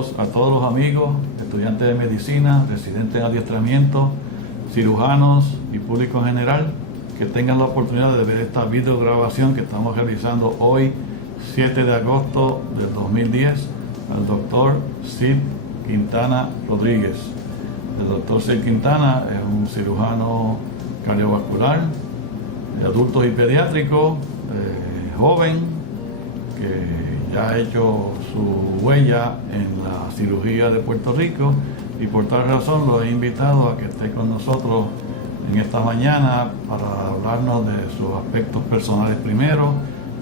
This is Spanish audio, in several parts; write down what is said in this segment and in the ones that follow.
Saludos a todos los amigos, estudiantes de medicina, residentes en adiestramiento, cirujanos y público en general, que tengan la oportunidad de ver esta videograbación que estamos realizando hoy, 7 de agosto del 2010, al doctor Cid Quintana Rodríguez. El doctor Cid Quintana es un cirujano cardiovascular, de adultos y pediátricos, joven, que ya ha hecho su huella en la cirugía de Puerto Rico, y por tal razón lo he invitado a que esté con nosotros en esta mañana para hablarnos de sus aspectos personales primero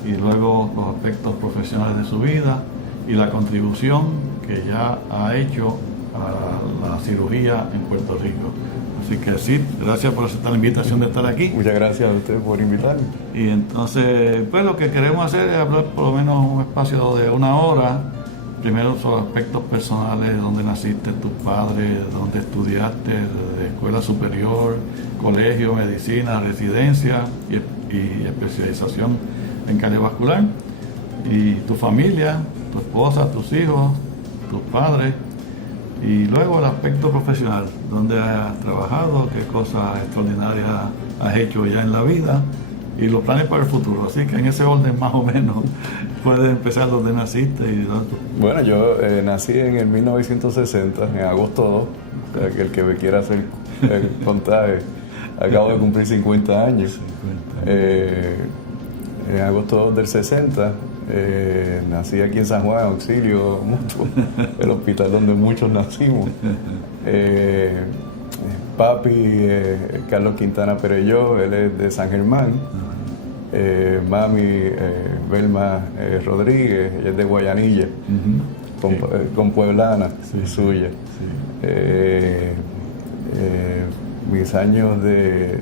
y luego los aspectos profesionales de su vida y la contribución que ya ha hecho a la cirugía en Puerto Rico. Así que sí, gracias por aceptar la invitación de estar aquí. Muchas gracias a usted por invitarme. Y entonces, pues lo que queremos hacer es hablar por lo menos un espacio de 1 hora. Primero sobre aspectos personales, dónde naciste, tus padres, dónde estudiaste, de escuela superior, colegio, medicina, residencia y especialización en cardiovascular. Y tu familia, tu esposa, tus hijos, tus padres. Y luego el aspecto profesional, dónde has trabajado, qué cosas extraordinarias has hecho ya en la vida y los planes para el futuro. Así que en ese orden más o menos puedes empezar donde naciste. Bueno, yo nací en el 1960, en agosto 2, o sea, que el que me quiera hacer el contaje, acabo de cumplir 50 años. En agosto 2 del 60, nací aquí en San Juan, Auxilio Mutuo, el hospital donde muchos nacimos. Papi, Carlos Quintana Perelló, él es de San Germán. Mami, Belma Rodríguez, ella es de Guayanilla, con pueblana, sí, suya. Sí. Mis años de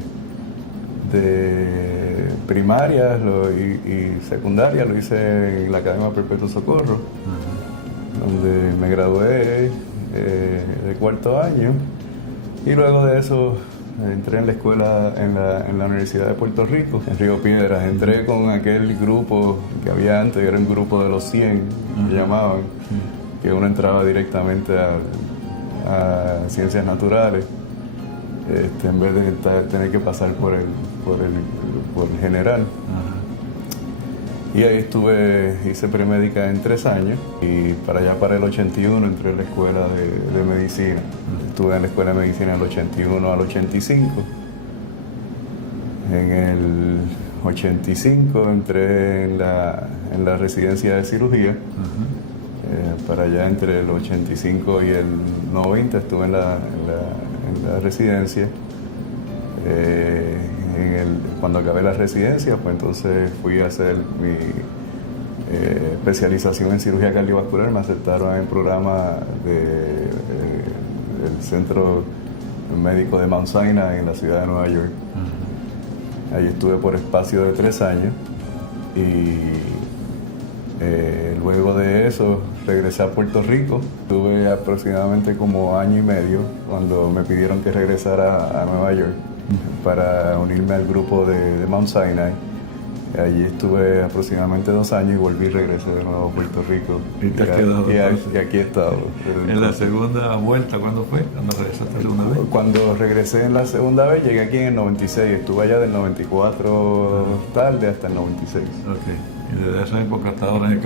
primaria y secundaria lo hice en la Academia Perpetuo Socorro, donde me gradué de 4º año, y luego de eso entré en la escuela en la Universidad de Puerto Rico, en Río Piedras. Entré con aquel grupo que había antes, que era un grupo de los 100, que llamaban, que uno entraba directamente a ciencias naturales, en vez de tener que pasar por el general. Y ahí hice premédica en 3 años, y para el 81 entré en la escuela de medicina. Estuve en la escuela de medicina del 81 al 85. En el 85 entré en la residencia de cirugía. Para allá entre el 85 y el 90 estuve en la residencia. Cuando acabé la residencia, pues entonces fui a hacer mi especialización en cirugía cardiovascular. Me aceptaron en el programa del Centro Médico de Mount Sinai en la ciudad de Nueva York. Allí estuve por espacio de 3 años y luego de eso regresé a Puerto Rico. Tuve aproximadamente como año y medio cuando me pidieron que regresara a Nueva York para unirme al grupo de Mount Sinai. Allí estuve aproximadamente 2 años y volví y regresé de nuevo a Puerto Rico. ¿Y te has quedado? Y aquí he estado. ¿En la segunda vuelta cuándo fue? ¿Cuándo regresaste la segunda vez? Cuando regresé en la segunda vez, llegué aquí en el 96. Estuve allá del 94 tarde hasta el 96. Ok. Y desde esa época hasta ahora en el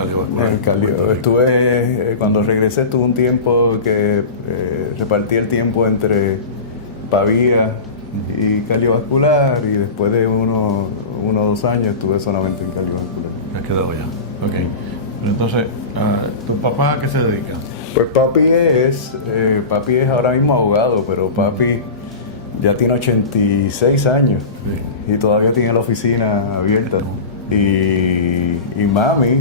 cardiovascular. Cuando regresé, tuve un tiempo que repartí el tiempo entre Pavía y cardiovascular, y después de uno o 2 años estuve solamente en cardiovascular. ¿Te has quedado ya? Ok. Entonces, ¿tu papá a qué se dedica? Pues papi es ahora mismo abogado, pero papi ya tiene 86 años, sí, y todavía tiene la oficina abierta. Y mami,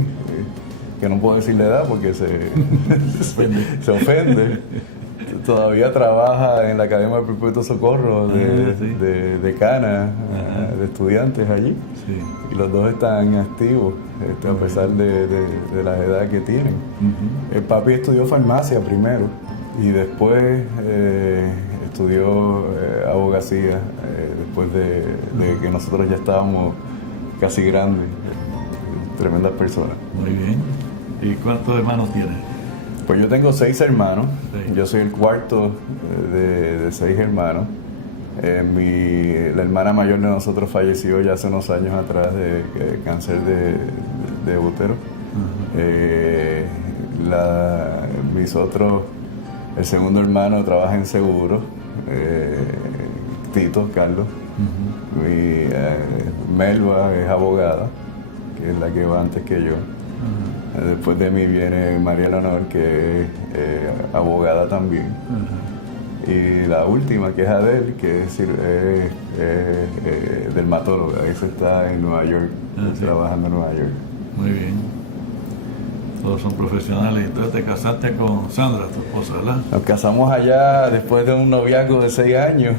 que no puedo decir la edad porque se ofende, todavía trabaja en la Academia de Perpetuo Socorro de decana, de estudiantes allí. Sí. Y los dos están activos, a pesar de la edad que tienen. El papi estudió farmacia primero y después estudió abogacía, después de que nosotros ya estábamos casi grandes, tremendas personas. Muy bien. ¿Y cuántos hermanos tienes? Pues yo tengo 6 hermanos. Sí. Yo soy el cuarto de 6 hermanos. La hermana mayor de nosotros falleció ya hace unos años atrás de cáncer de útero. El segundo hermano trabaja en seguro, Tito, Carlos. Melba es abogada, que es la que va antes que yo. Después de mí viene María Leonor, que es abogada también. Y la última, que es Adel, que es dermatóloga. Esa está en Nueva York, trabajando en Nueva York. Muy bien. Todos son profesionales. Entonces te casaste con Sandra, tu esposa, ¿verdad? Nos casamos allá después de un noviazgo de 6 años.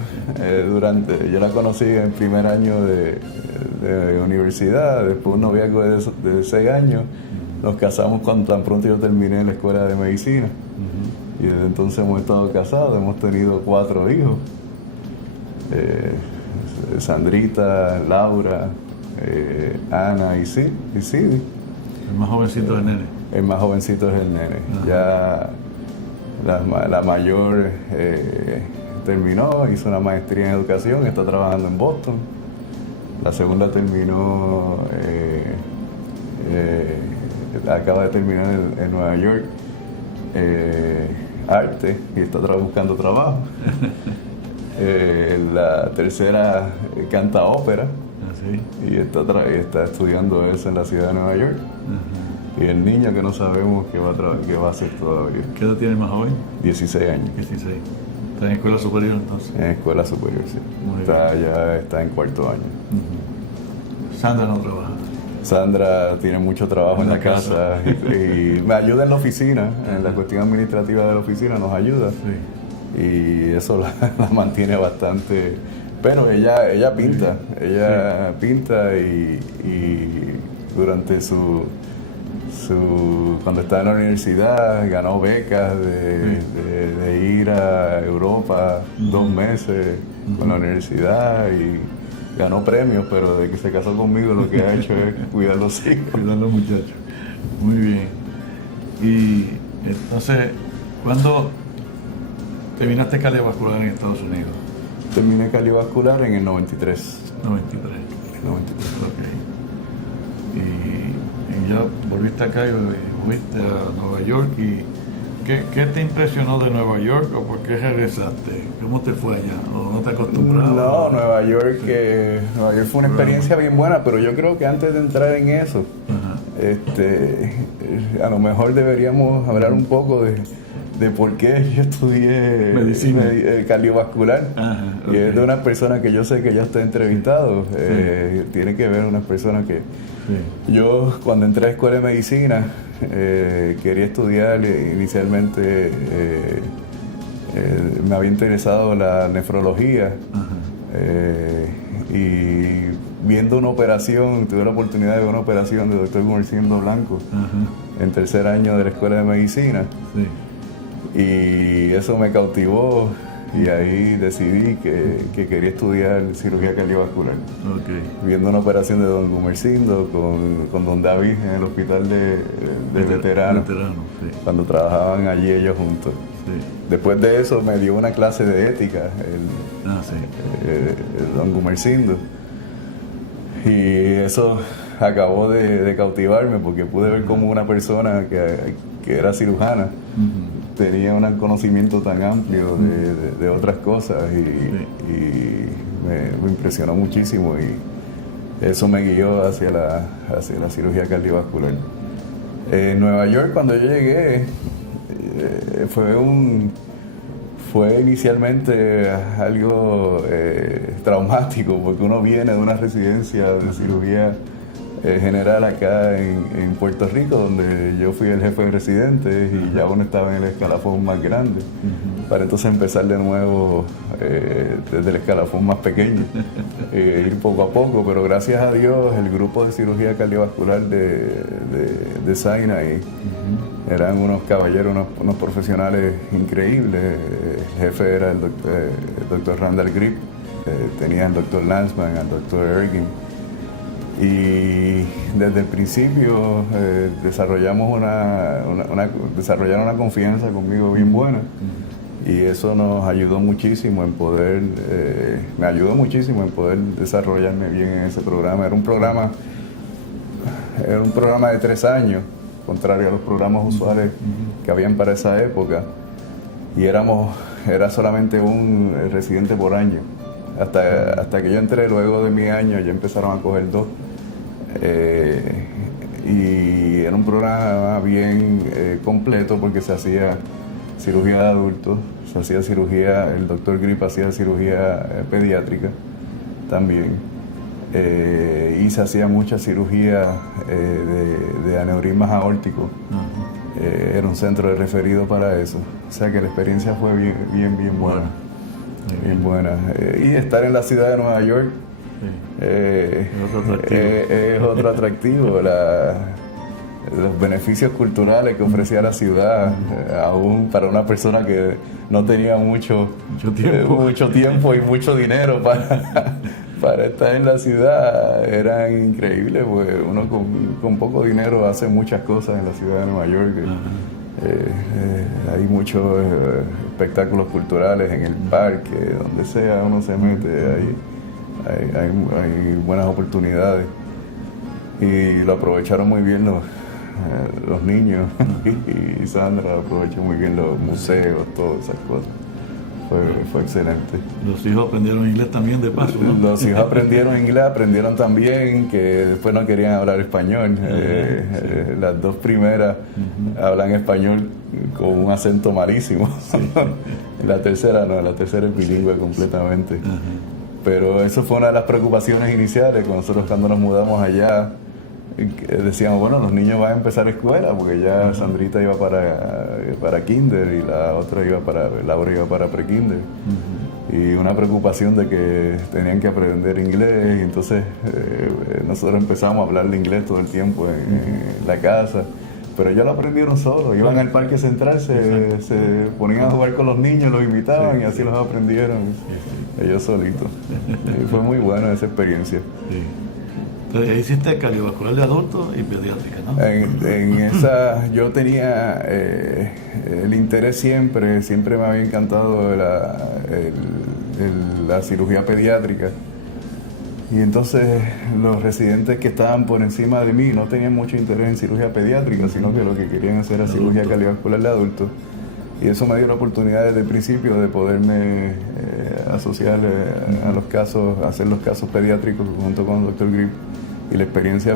Yo la conocí en el primer año de universidad, después un noviazgo de 6 años. Nos casamos cuando tan pronto yo terminé la escuela de medicina. Y desde entonces hemos estado casados, hemos tenido 4 hijos. Sandrita, Laura, Ana y Sidi. El más jovencito del nene. El más jovencito es el nene. Ya la mayor terminó, hizo una maestría en educación, está trabajando en Boston. La segunda terminó, acaba de terminar en Nueva York, arte, y está buscando trabajo. La tercera canta ópera. Y está estudiando eso en la ciudad de Nueva York. Y el niño que no sabemos qué va a hacer todavía. ¿Qué edad tiene el más joven? 16 años. 16. ¿Está en escuela superior entonces? En escuela superior, sí. Ya está en 4º año. Sandra no trabaja. Sandra tiene mucho trabajo en la casa y me ayuda en la oficina, en la cuestión administrativa de la oficina nos ayuda. Sí. Y eso la mantiene bastante. Pero ella pinta, pinta y durante cuando estaba en la universidad ganó becas de ir a Europa 2 meses con la universidad y ganó premios, pero de que se casó conmigo lo que ha hecho es cuidar los hijos. Cuidar los muchachos. Muy bien. Y entonces, ¿cuándo terminaste cardiovascular en Estados Unidos? Terminé cardiovascular en el 93. 93. 93. Ok. Y ya volviste acá y volviste a Nueva York. ¿Y qué te impresionó de Nueva York o por qué regresaste? ¿Cómo te fue allá? ¿O no te acostumbrabas? No, Nueva York fue una experiencia bien buena, pero yo creo que antes de entrar en eso, a lo mejor deberíamos hablar un poco de por qué yo estudié medicina cardiovascular. Okay. Y es de una persona que yo sé que ya está entrevistado. Tiene que ver unas personas que... Sí. Yo cuando entré a la escuela de medicina quería estudiar inicialmente, me había interesado la nefrología. Y viendo una operación, tuve la oportunidad de ver una operación del doctor Gumersindo Blanco en 3er año de la escuela de medicina. Sí. Y eso me cautivó y ahí decidí que quería estudiar cirugía cardiovascular. Okay. Viendo una operación de don Gumersindo con don David en el hospital de veteranos, sí. Cuando trabajaban allí ellos juntos. Sí. Después de eso me dio una clase de ética don Gumersindo. Y eso acabó de cautivarme porque pude ver cómo una persona que era cirujana tenía un conocimiento tan amplio de otras cosas y me impresionó muchísimo y eso me guió hacia la cirugía cardiovascular. En Nueva York, cuando yo llegué, fue inicialmente algo traumático porque uno viene de una residencia de cirugía general acá en Puerto Rico, donde yo fui el jefe de residentes y ya uno estaba en el escalafón más grande, para entonces empezar de nuevo desde el escalafón más pequeño, ir poco a poco, pero gracias a Dios el grupo de cirugía cardiovascular de Sinai eran unos caballeros, unos profesionales increíbles. El jefe era el doctor Randall Grip, tenía al doctor Lanzman, al doctor Ergin. Y desde el principio desarrollaron una confianza conmigo bien buena. Y eso nos ayudó muchísimo en poder, me ayudó muchísimo en poder desarrollarme bien en ese programa. Era un programa de 3 años, contrario a los programas usuales que habían para esa época. Y era solamente un residente por año. Hasta que yo entré, luego de mi año, ya empezaron a coger 2. Y era un programa bien completo porque se hacía cirugía de adultos, se hacía cirugía, el doctor Grip hacía cirugía pediátrica también, y se hacía mucha cirugía de aneurismas aórticos. Era un centro de referido para eso, o sea que la experiencia fue bien buena, bien buena. Y estar en la ciudad de Nueva York es otro atractivo. Los beneficios culturales que ofrecía la ciudad, aún para una persona que no tenía mucho tiempo y mucho dinero para estar en la ciudad, eran increíbles, pues uno con poco dinero hace muchas cosas en la ciudad de Nueva York. Hay muchos espectáculos culturales en el parque, donde sea uno se mete, hay buenas oportunidades y lo aprovecharon muy bien los niños y Sandra aprovechó muy bien los museos, todas esas cosas. Fue excelente. Los hijos aprendieron inglés también de paso, ¿no? Los hijos aprendieron inglés, aprendieron también que después no querían hablar español. Las 2 primeras hablan español con un acento malísimo. La tercera no, la tercera es bilingüe completamente. Pero eso fue una de las preocupaciones iniciales cuando nos mudamos allá. Decíamos, bueno, los niños van a empezar escuela porque ya Sandrita iba para kinder y Laura iba para pre-kinder. Y una preocupación de que tenían que aprender inglés, y entonces nosotros empezamos a hablarle inglés todo el tiempo en la casa. Pero ellos lo aprendieron solos, iban al parque central, se ponían a jugar con los niños, los invitaban y así los aprendieron ellos solitos. Y fue muy buena esa experiencia. Entonces, ahí hiciste cardiovascular de adultos y pediátrica, ¿no? En esa yo tenía el interés siempre me había encantado la cirugía pediátrica. Y entonces los residentes que estaban por encima de mí no tenían mucho interés en cirugía pediátrica, sino que lo que querían hacer era cirugía cardiovascular de adultos. Y eso me dio la oportunidad desde el principio de poderme asociar a los casos, hacer los casos pediátricos junto con el doctor Grip. Y la experiencia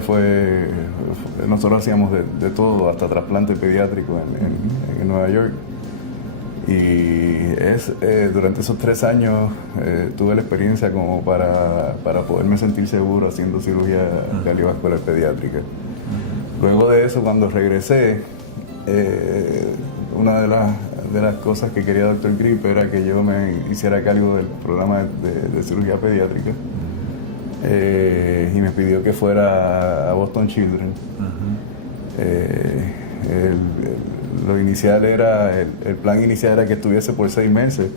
nosotros hacíamos de todo, hasta trasplante pediátrico en Nueva York. Y durante esos 3 años tuve la experiencia como para poderme sentir seguro haciendo cirugía cardiovascular pediátrica. Luego de eso, cuando regresé, una de las cosas que quería el doctor Grip era que yo me hiciera cargo del programa de cirugía pediátrica. Y me pidió que fuera a Boston Children. El plan inicial era que estuviese por 6 meses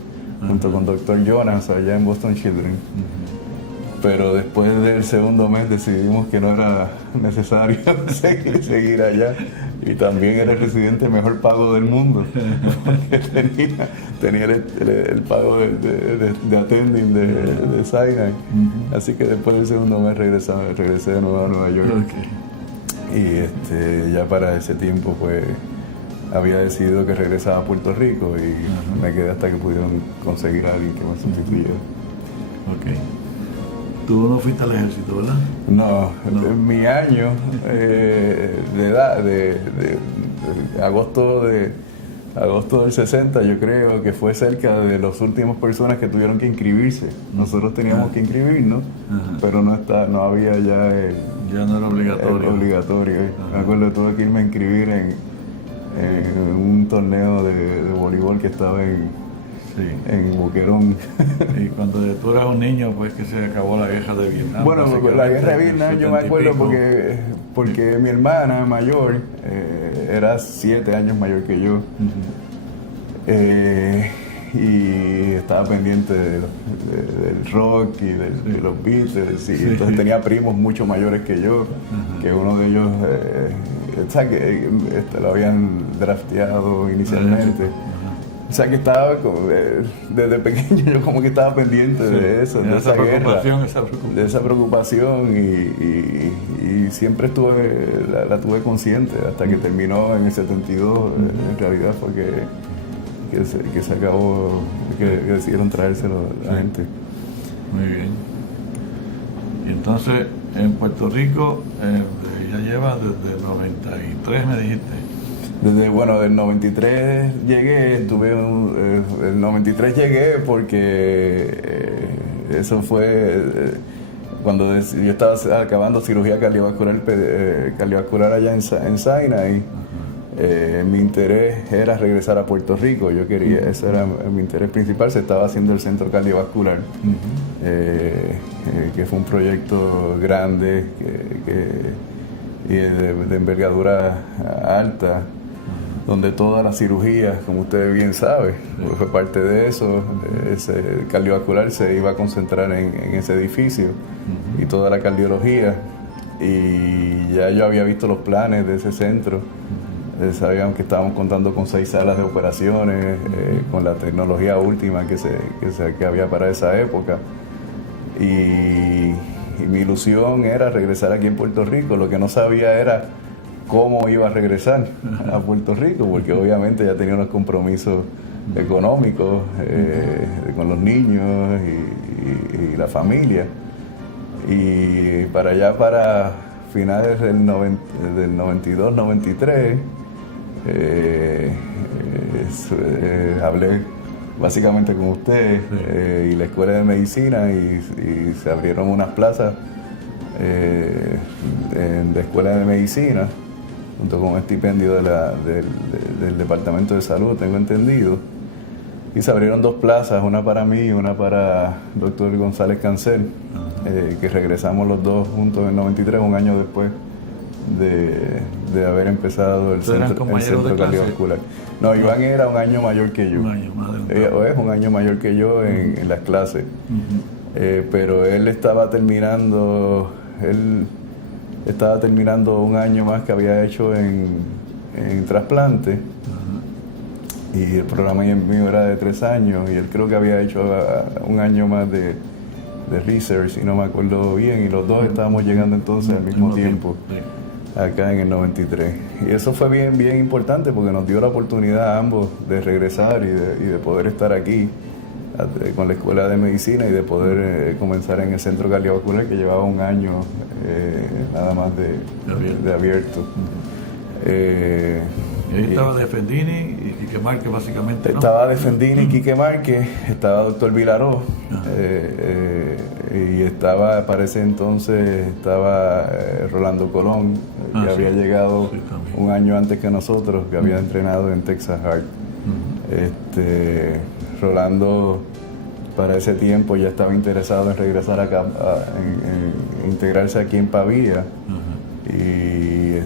junto con Dr. Jonas allá en Boston Children. Pero después del segundo mes decidimos que no era necesario seguir allá. Y también era el residente mejor pago del mundo, porque tenía el pago de attending de Sinai. Así que después del segundo mes regresé de nuevo a Nueva York. Y ya para ese tiempo pues había decidido que regresaba a Puerto Rico y me quedé hasta que pudieron conseguir a alguien que me sustituyera. Tú no fuiste al ejército, ¿verdad? No. En mi año de edad, de agosto del 60, yo creo que fue cerca de las últimas personas que tuvieron que inscribirse. Nosotros teníamos que inscribirnos, pero no había ya ya no era obligatorio. Me acuerdo, tuve que irme a inscribir en un torneo de voleibol que estaba en Boquerón. Y cuando tú eras un niño, pues que se acabó la guerra de Vietnam. Bueno, la guerra de Vietnam yo me acuerdo porque mi hermana mayor era 7 años mayor que yo. y estaba pendiente del rock y de los Beatles, y entonces tenía primos mucho mayores que yo, que uno de ellos lo habían drafteado inicialmente. O sea que estaba, desde pequeño yo como que estaba pendiente de eso, de esa guerra, de esa preocupación, y siempre la tuve consciente hasta que terminó en el 72. En realidad fue que se acabó, que decidieron traérselo a la gente. Muy bien. Y entonces en Puerto Rico ya lleva desde el 93, me dijiste. Del 93 llegué, el 93 llegué porque eso fue cuando yo estaba acabando cirugía cardiovascular allá en Sinai. Mi interés era regresar a Puerto Rico, ese era mi interés principal. Se estaba haciendo el centro cardiovascular, que fue un proyecto grande y de envergadura alta, donde todas las cirugías, como usted bien sabe, fue parte de eso. Ese cardiovascular se iba a concentrar en ese edificio, y toda la cardiología. Y ya yo había visto los planes de ese centro. Sabíamos que estábamos contando con 6 salas de operaciones, con la tecnología última que había para esa época. Y mi ilusión era regresar aquí en Puerto Rico. Lo que no sabía era cómo iba a regresar a Puerto Rico, porque obviamente ya tenía unos compromisos económicos con los niños y la familia. Y para allá, para finales del 92, 93, hablé básicamente con usted y la Escuela de Medicina, y se abrieron unas plazas de Escuela de Medicina, junto con un estipendio del Departamento de Salud, tengo entendido. Y se abrieron 2 plazas, una para mí y una para el doctor González Cancel, que regresamos los dos juntos en el 93, un año después de haber empezado el centro cardiovascular. No, Iván era un año mayor que yo. Un año más Es un año mayor que yo en las clases. Pero él estaba terminando un año más que había hecho en trasplante. Y el programa mío era de 3 años, y él creo que había hecho un año más de research, y no me acuerdo bien, y los dos estábamos llegando entonces al mismo tiempo, acá en el 93. Y eso fue bien importante, porque nos dio la oportunidad a ambos de regresar y de poder estar aquí con la Escuela de Medicina, y de poder comenzar en el centro cardiovascular, que llevaba un año nada más de abierto. Y ahí estaba Defendini y Quique Márquez, básicamente, ¿no? Estaba Defendini y Quique Márquez, estaba doctor Vilaró, y para ese entonces estaba Rolando Colón, que había llegado un año antes que nosotros, que había entrenado en Texas Heart. Rolando para ese tiempo ya estaba interesado en regresar acá, en integrarse aquí en Pavía, y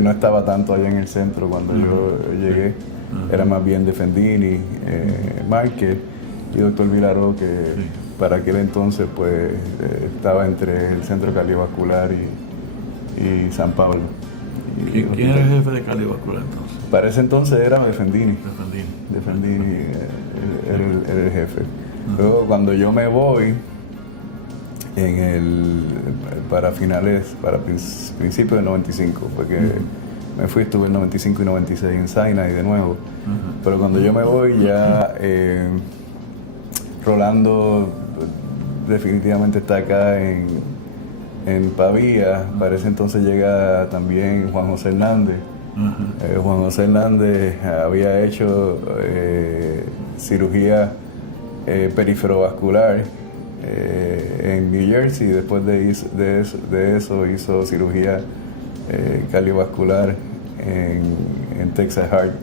no estaba tanto allá en el centro cuando yo llegué. Era más bien Defendini, Márquez y doctor Vilaró, que para aquel entonces pues estaba entre el centro cardiovascular y San Pablo. ¿Quién era el jefe de cardiovascular entonces? Para ese entonces era Defendini. Defendini era el jefe. Luego, cuando yo me voy, para principios del 95, porque me fui, estuve en 95 y 96 en Sinai de nuevo. Pero cuando yo me voy, ya Rolando definitivamente está acá en Pavía. Para ese entonces llega también Juan José Hernández. Juan José Hernández había hecho cirugía periferovascular en New Jersey. Después de eso hizo cirugía cardiovascular en Texas Heart.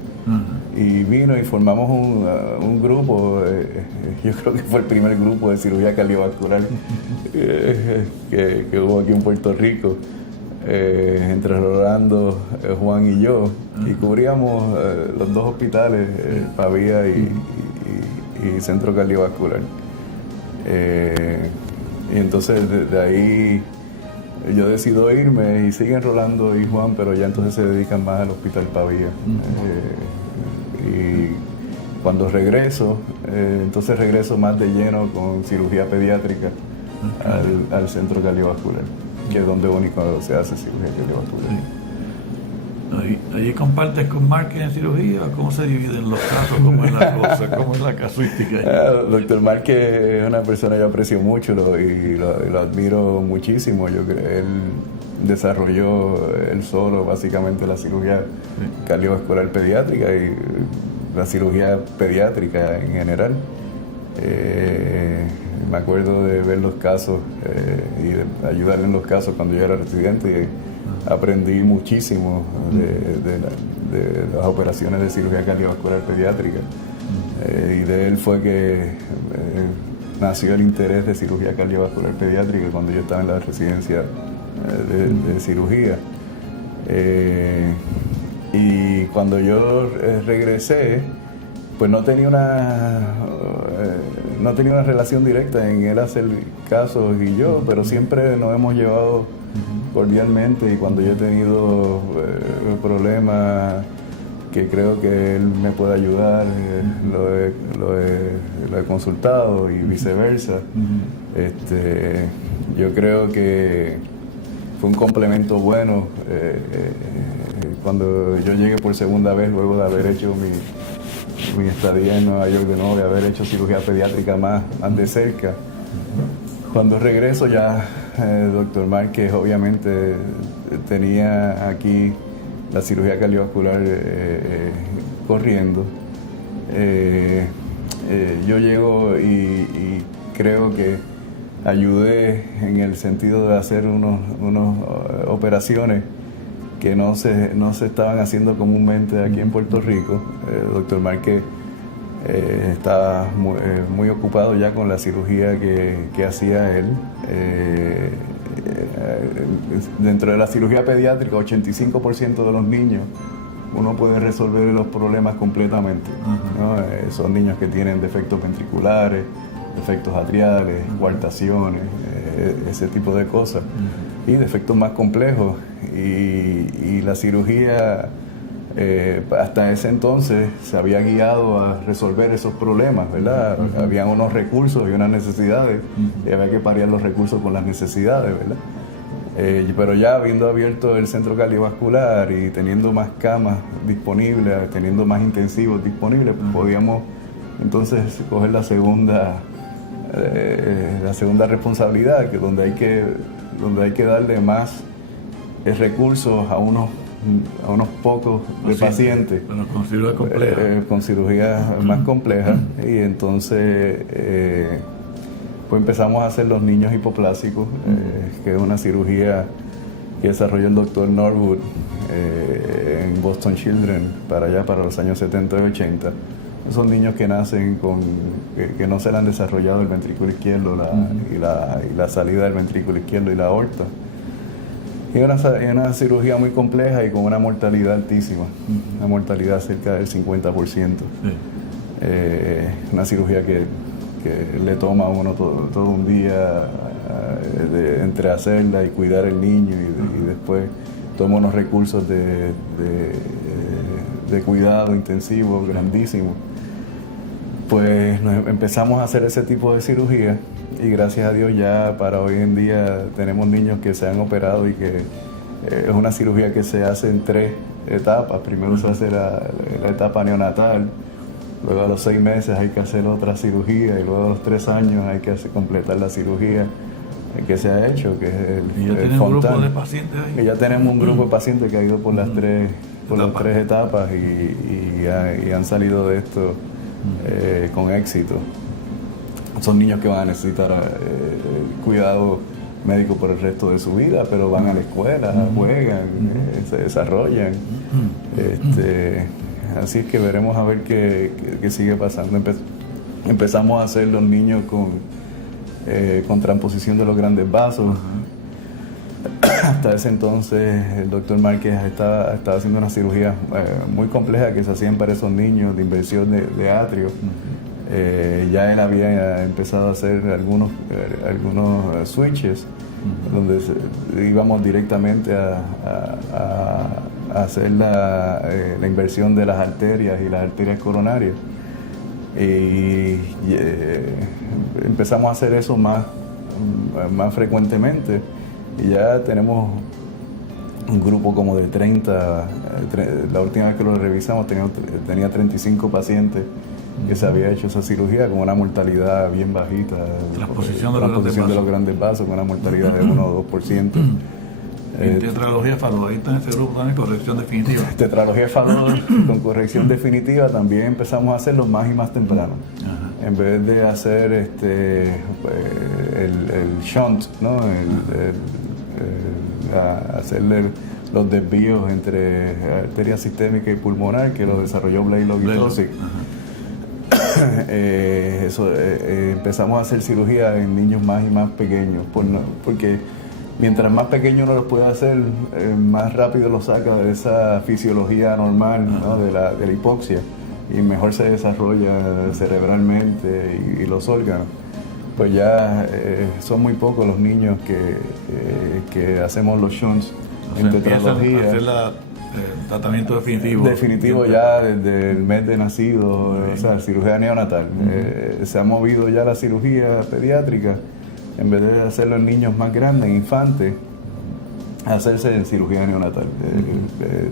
Y vino y formamos un grupo, yo creo que fue el primer grupo de cirugía cardiovascular que hubo aquí en Puerto Rico. entre Rolando, Juan y yo, y cubríamos los dos hospitales, Pavía y Centro Cardiovascular. Y entonces de ahí yo decido irme y siguen Rolando y Juan, pero ya entonces se dedican más al Hospital Pavía. Y cuando regreso, entonces regreso más de lleno con cirugía pediátrica al Centro Cardiovascular, que es donde único se hace cirugía cardiovascular. ¿Allí compartes con Márquez en cirugía? ¿Cómo se dividen los casos? ¿Cómo es la cosa? ¿Cómo es la casuística? Doctor Márquez es una persona que yo aprecio mucho y lo admiro muchísimo. Yo creo que él desarrolló él solo básicamente la cirugía cardiovascular pediátrica y la cirugía pediátrica en general. Me acuerdo de ver los casos y de ayudarle en los casos cuando yo era residente. Aprendí muchísimo de las operaciones de cirugía cardiovascular pediátrica. Y de él fue que nació el interés de cirugía cardiovascular pediátrica cuando yo estaba en la residencia de cirugía. Y cuando yo regresé, pues no tenía una relación directa en él hacer casos y yo, pero siempre nos hemos llevado cordialmente, y cuando yo he tenido problemas que creo que él me puede ayudar, lo he consultado y viceversa. Yo creo que fue un complemento bueno. Cuando yo llegué por segunda vez, luego de haber hecho mi estadía en Nueva York de nuevo, de haber hecho cirugía pediátrica más de cerca, cuando regreso ya, doctor Márquez obviamente tenía aquí la cirugía cardiovascular corriendo. Yo llego y creo que ayudé en el sentido de hacer unas operaciones que no se estaban haciendo comúnmente aquí en Puerto Rico. Doctor Márquez está muy ocupado ya con la cirugía que hacía él. Dentro de la cirugía pediátrica, 85% de los niños uno puede resolver los problemas completamente, ¿no? Son niños que tienen defectos ventriculares, defectos atriales, coartaciones, ese tipo de cosas, y defectos más complejos. Y la cirugía hasta ese entonces se había guiado a resolver esos problemas, ¿verdad? Habían unos recursos y unas necesidades, y había que parear los recursos con las necesidades, ¿verdad? Pero ya habiendo abierto el centro cardiovascular y teniendo más camas disponibles, teniendo más intensivos disponibles, podíamos entonces coger la segunda responsabilidad, que donde hay que darle más recursos a unos pocos de pacientes, pero con cirugía compleja. Con cirugía más compleja. Y entonces pues empezamos a hacer los niños hipoplásicos, que es una cirugía que desarrolló el doctor Norwood en Boston Children para los años 70 y 80. Son niños que nacen que no se le han desarrollado el ventrículo izquierdo y la salida del ventrículo izquierdo y la aorta. Y una cirugía muy compleja y con una mortalidad altísima, una mortalidad cerca del 50%. Una cirugía que le toma a uno todo un día entre hacerla y cuidar el niño, y después toma unos recursos de cuidado intensivo grandísimos. Pues empezamos a hacer ese tipo de cirugía, y gracias a Dios ya para hoy en día tenemos niños que se han operado, y que es una cirugía que se hace en 3 etapas. Primero se hace la etapa neonatal, luego a los 6 meses hay que hacer otra cirugía, y luego a los 3 años hay que completar la cirugía que se ha hecho, que es ¿Y ya tienen un grupo de pacientes ahí? Y ya tenemos un grupo de pacientes que ha ido por las 3 etapas y han salido de esto con éxito. Son niños que van a necesitar cuidado médico por el resto de su vida, pero van a la escuela, juegan, se desarrollan. Así es que veremos a ver qué sigue pasando. Empezamos a hacer los niños con transposición de los grandes vasos. hasta ese entonces el doctor Márquez estaba haciendo una cirugía muy compleja que se hacían para esos niños de inversión de atrio. Ya él había empezado a hacer algunos switches donde íbamos directamente a hacer la inversión de las arterias y las arterias coronarias. Y empezamos a hacer eso más frecuentemente. Y ya tenemos un grupo como de 30, la última vez que lo revisamos tenía 35 pacientes que se había hecho esa cirugía con una mortalidad bien bajita. Transposición de los grandes vasos con una mortalidad de 1 o 2%. Tetralogía Fadot, ahí está en ese grupo también corrección definitiva. Tetralogía Fadot con corrección definitiva también empezamos a hacerlo más y más temprano. Ajá. En vez de hacer el shunt, ¿no? Hacerle los desvíos entre arteria sistémica y pulmonar que lo desarrolló Blay Logitosic. Empezamos a hacer cirugía en niños más y más pequeños, porque mientras más pequeño uno los puede hacer, más rápido lo saca de esa fisiología normal, ¿no? de la hipoxia, y mejor se desarrolla cerebralmente y los órganos. Pues ya son muy pocos los niños que hacemos los shunts en tetralogía. Hacer tratamiento definitivo. Definitivo ya desde el mes de nacido, o sea, cirugía neonatal. Se ha movido ya la cirugía pediátrica, en vez de hacerlo en niños más grandes, infantes, hacerse en cirugía neonatal,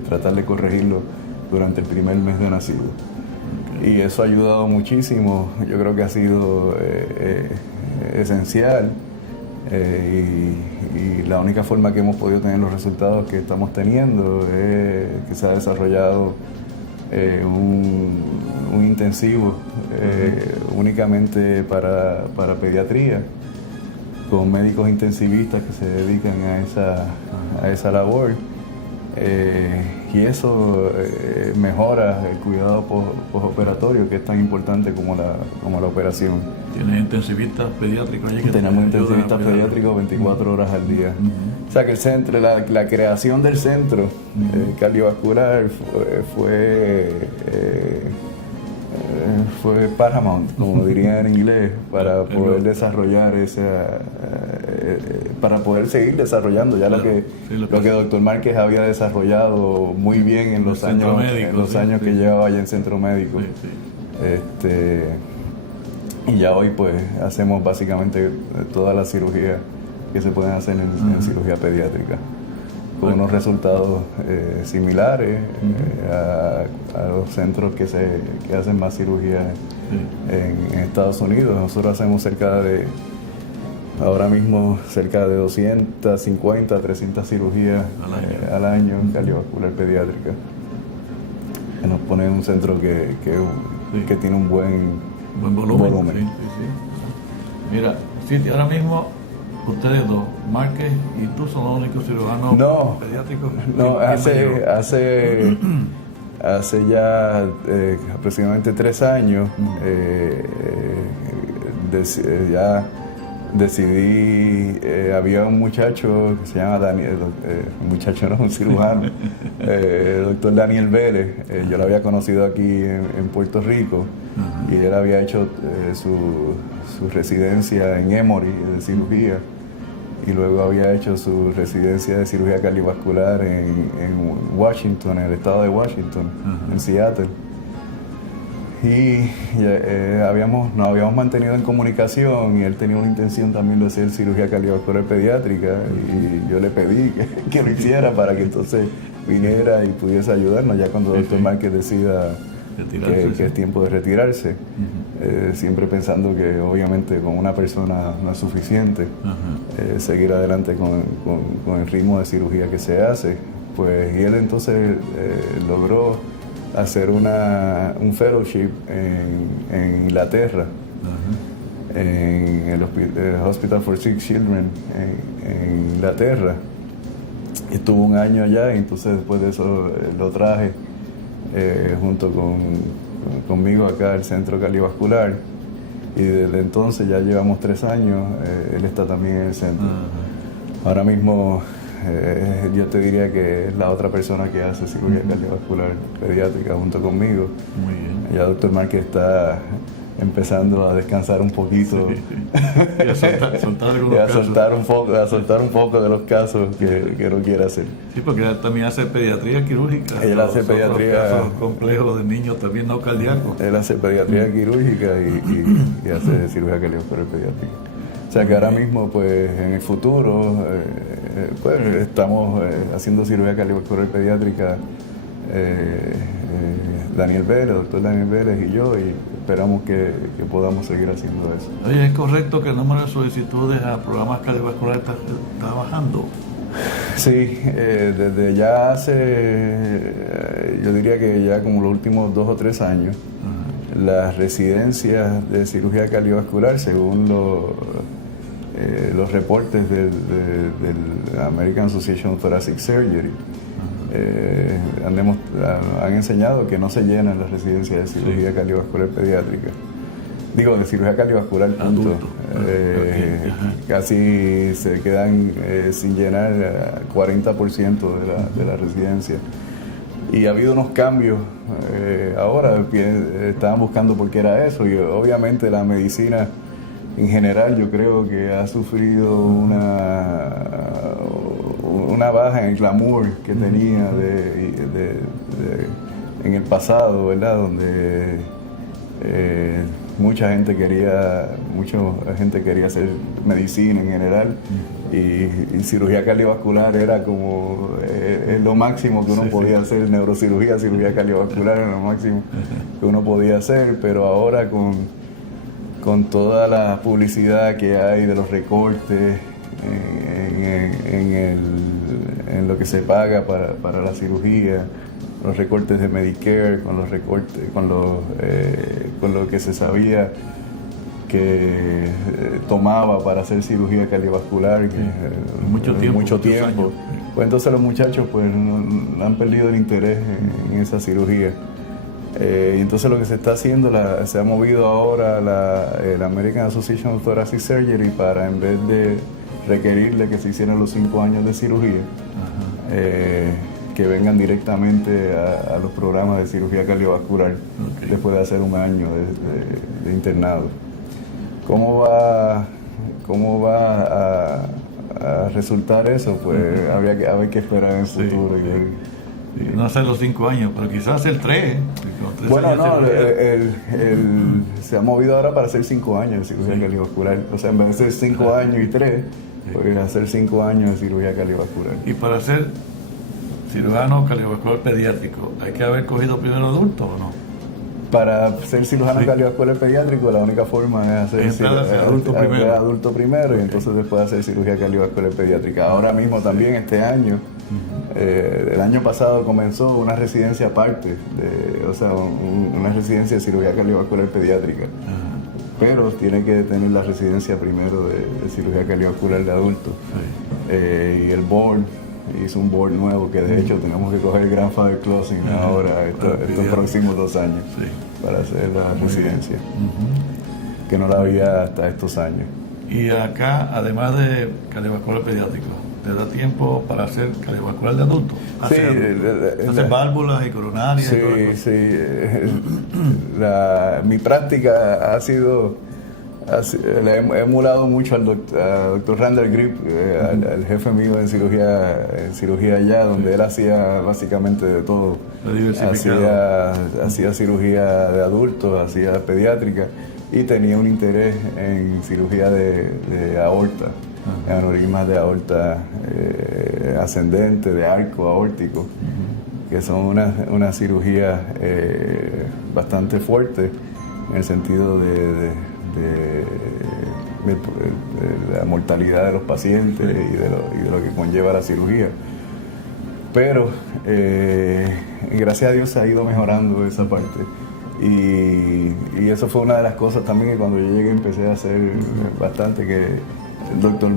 tratar de corregirlo durante el primer mes de nacido. Y eso ha ayudado muchísimo, yo creo que ha sido esencial, y la única forma que hemos podido tener los resultados que estamos teniendo es que se ha desarrollado un intensivo únicamente para pediatría, con médicos intensivistas que se dedican a esa labor. Y eso mejora el cuidado postoperatorio, que es tan importante como la operación. ¿Tienes intensivistas pediátricos allí? Tenemos intensivistas pediátricos 24 horas al día. O sea que el centro, la creación del centro cardiovascular fue paramount, como dirían en inglés, para poder desarrollar para poder seguir desarrollando ya lo que Dr. Márquez había desarrollado muy bien en los años que llevaba allá en centro médico. Y ya hoy pues hacemos básicamente todas las cirugías que se pueden hacer en cirugía pediátrica, con unos resultados similares a los centros que hacen más cirugía en Estados Unidos. Nosotros hacemos ahora mismo cerca de 250, 300 cirugías al año en cardiovascular pediátrica, que nos pone en un centro que tiene un buen volumen. Sí. Mira, ahora mismo ustedes dos, Márquez y tú, son los únicos cirujanos pediátricos. No, hace ya aproximadamente 3 años ya decidí, había un muchacho que se llama Daniel, un muchacho no, un cirujano, el doctor Daniel Vélez. Yo lo había conocido aquí en Puerto Rico, y él había hecho su residencia en Emory de cirugía, y luego había hecho su residencia de cirugía cardiovascular en Washington, en el estado de Washington, en Seattle. Y nos habíamos mantenido en comunicación, y él tenía una intención también de hacer cirugía cardiovascular pediátrica, y yo le pedí que lo hiciera para que entonces viniera y pudiese ayudarnos ya cuando el doctor Márquez decida que es tiempo de retirarse. Siempre pensando que obviamente con una persona no es suficiente seguir adelante con el ritmo de cirugía que se hace. Pues, y él entonces logró hacer un fellowship en Inglaterra, en el Hospital for Sick Children en Inglaterra. Estuvo 1 año allá, y entonces después de eso lo traje junto conmigo acá al centro cardiovascular, y desde entonces ya llevamos 3 años. Él está también en el centro. Ahora mismo yo te diría que es la otra persona que hace cirugía cardiovascular pediátrica junto conmigo. Muy bien. Ya el doctor Márquez está empezando a descansar un poquito. Sí. Y a soltar algunos y a casos. soltar un poco de los casos que no quiere hacer. Sí, porque él también hace pediatría quirúrgica. Él hace Los pediatría- otros casos complejos de niños también no cardíacos. Él hace pediatría quirúrgica y hace cirugía cardiovascular pediátrica. O sea que ahora mismo, pues en el futuro, pues estamos haciendo cirugía cardiovascular pediátrica, Daniel Vélez, doctor Daniel Vélez y yo, y esperamos que podamos seguir haciendo eso. Oye, ¿es correcto que el número de solicitudes a programas cardiovasculares está bajando? Sí, desde ya yo diría que ya como los últimos 2 o 3 años, las residencias de cirugía cardiovascular, según los reportes del American Association of Thoracic Surgery, han enseñado que no se llenan las residencias de cirugía cardiovascular pediátrica. Digo, de cirugía cardiovascular, punto. Adulto. Casi se quedan sin llenar 40% de la residencia. Y ha habido unos cambios ahora, estaban buscando por qué era eso, y obviamente la medicina en general yo creo que ha sufrido una baja en el glamour que tenía en el pasado, ¿verdad? Donde mucha gente quería hacer medicina en general, y cirugía cardiovascular era como lo máximo que uno podía hacer. Neurocirugía, cirugía cardiovascular era lo máximo que uno podía hacer, pero ahora con toda la publicidad que hay de los recortes en lo que se paga para la cirugía, los recortes de Medicare, con lo que se sabía que tomaba para hacer cirugía cardiovascular, Mucho tiempo. Años. Pues entonces los muchachos pues han perdido el interés en esa cirugía. Y entonces lo que se está haciendo, se ha movido ahora la American Association of Thoracic Surgery para, en vez de requerirle que se hicieran los 5 años de cirugía, que vengan directamente a los programas de cirugía cardiovascular después de hacer un año de internado. ¿Cómo va a resultar eso? Pues habría que esperar en el futuro. Y no hacer los 5 años, pero quizás hacer 3. Bueno, no, se ha movido ahora para hacer 5 años de cirugía cardiovascular. O sea, en vez de hacer 5 años y 3, pues hacer 5 años de cirugía cardiovascular. Y para ser cirujano cardiovascular pediátrico, ¿hay que haber cogido primero adulto o no? Para ser cirujano cardiovascular pediátrico, la única forma es hacer adulto primero, y entonces después hacer cirugía cardiovascular pediátrica. Ahora mismo también este año, el año pasado comenzó una residencia aparte, una residencia de cirugía cardiovascular pediátrica. Pero tiene que tener la residencia primero de cirugía cardiovascular de adultos. Y el board hizo un board nuevo que de hecho tenemos que coger grandfather closing ahora estos próximos 2 años para hacer la residencia, que no la había hasta estos años. Y acá, además de cardiovascular pediátrico, ¿te da tiempo para hacer cardiovascular de adulto? Hacer válvulas y coronarias. Sí. Mi práctica ha sido... Le he emulado mucho al doctor Randall Grip, al jefe mío en cirugía allá, donde él hacía básicamente de todo. Hacía cirugía de adultos, hacía pediátrica, y tenía un interés en cirugía de aorta, aneurismas de aorta ascendente, de arco aórtico, que son una cirugía bastante fuerte en el sentido de la mortalidad de los pacientes y de lo que conlleva la cirugía. Pero gracias a Dios se ha ido mejorando esa parte, y eso fue una de las cosas también que cuando yo llegué empecé a hacer bastante, que el doctor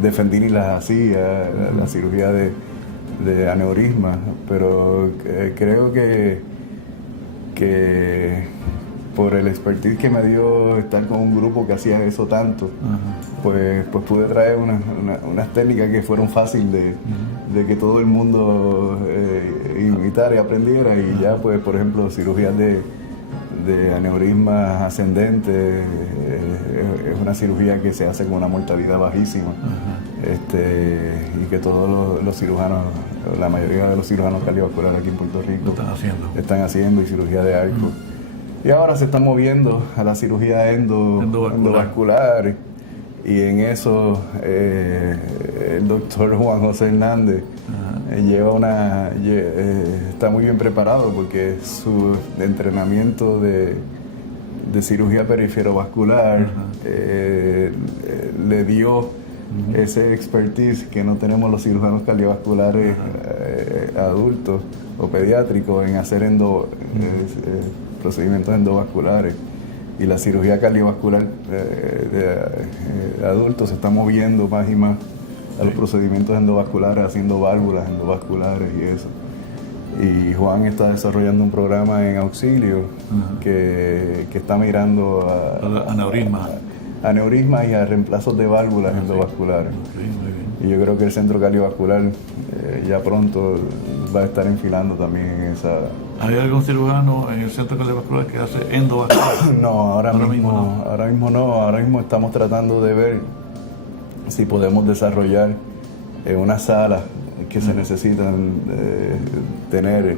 Defendini las hacía, la cirugía de aneurisma, pero creo que por el expertise que me dio estar con un grupo que hacía eso tanto, pues pude traer unas técnicas que fueron fáciles de que todo el mundo imitara y aprendiera. Y ya, pues, por ejemplo, cirugías de aneurismas ascendentes, es una cirugía que se hace con una mortalidad bajísima, y que todos los cirujanos, la mayoría de los cirujanos cardiovasculares aquí en Puerto Rico están haciendo, y cirugía de arco. Y ahora se están moviendo a la cirugía endovascular, y en eso el doctor Juan José Hernández está muy bien preparado, porque su entrenamiento de cirugía periferovascular le dio ese expertise que no tenemos los cirujanos cardiovasculares adultos o pediátricos en hacer procedimientos endovasculares. Y la cirugía cardiovascular de adultos se está moviendo más y más a los procedimientos endovasculares, haciendo válvulas endovasculares y eso. Y Juan está desarrollando un programa en auxilio que está mirando a aneurismas y a reemplazos de válvulas endovasculares. Y yo creo que el centro cardiovascular ya pronto va a estar enfilando también en esa... ¿Hay algún cirujano en el centro cardiovascular que hace endovascular? No, ahora mismo no. Ahora mismo estamos tratando de ver si podemos desarrollar unas salas que se necesitan tener,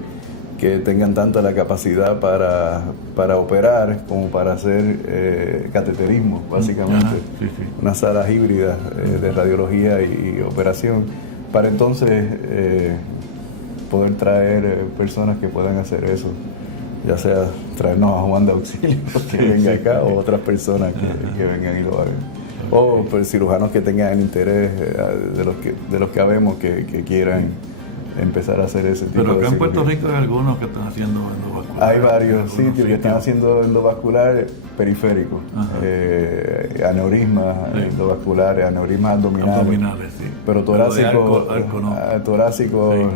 que tengan tanto la capacidad para operar como para hacer cateterismo, básicamente. Unas salas híbridas de radiología y operación, para entonces poder traer personas que puedan hacer eso, ya sea traernos a Juan de auxilio que venga acá, o otras personas que vengan y lo hagan, o pues, cirujanos que tengan el interés de los que habemos que quieran empezar a hacer ese tipo de cirugía. Pero acá en Puerto Rico hay algunos que están haciendo endovascular. Hay varios sitios que están haciendo endovascular periférico, aneurismas endovasculares, aneurismas abdominales, pero torácico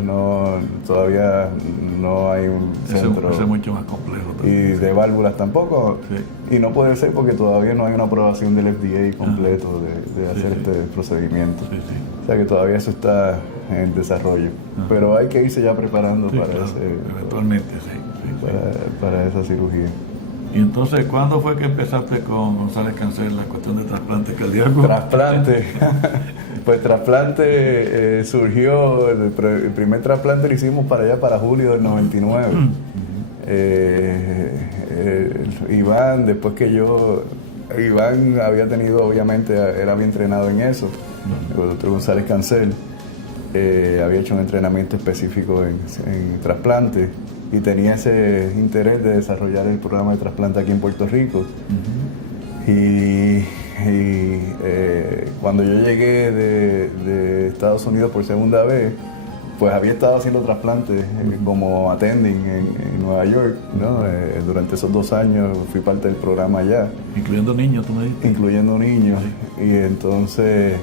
no, todavía no hay un centro. Ese es mucho más complejo también, y de válvulas tampoco, y no puede ser porque todavía no hay una aprobación del FDA completo de hacer este procedimiento. O sea que todavía eso está en desarrollo, pero hay que irse ya preparando eventualmente, para esa cirugía. Y entonces, ¿cuándo fue que empezaste con González Cancel la cuestión de trasplante cardíaco? Trasplante. Pues trasplante surgió, el primer trasplante lo hicimos para julio del 99. Iván, después que Iván había tenido, obviamente, él había entrenado en eso, el doctor González Cancel. Había hecho un entrenamiento específico en trasplante, y tenía ese interés de desarrollar el programa de trasplante aquí en Puerto Rico. Y cuando yo llegué de Estados Unidos por segunda vez, pues había estado haciendo trasplantes como attending en Nueva York, ¿no? Durante esos 2 años fui parte del programa allá. Incluyendo niños, tú me dijiste. Incluyendo niños. Sí. Y entonces...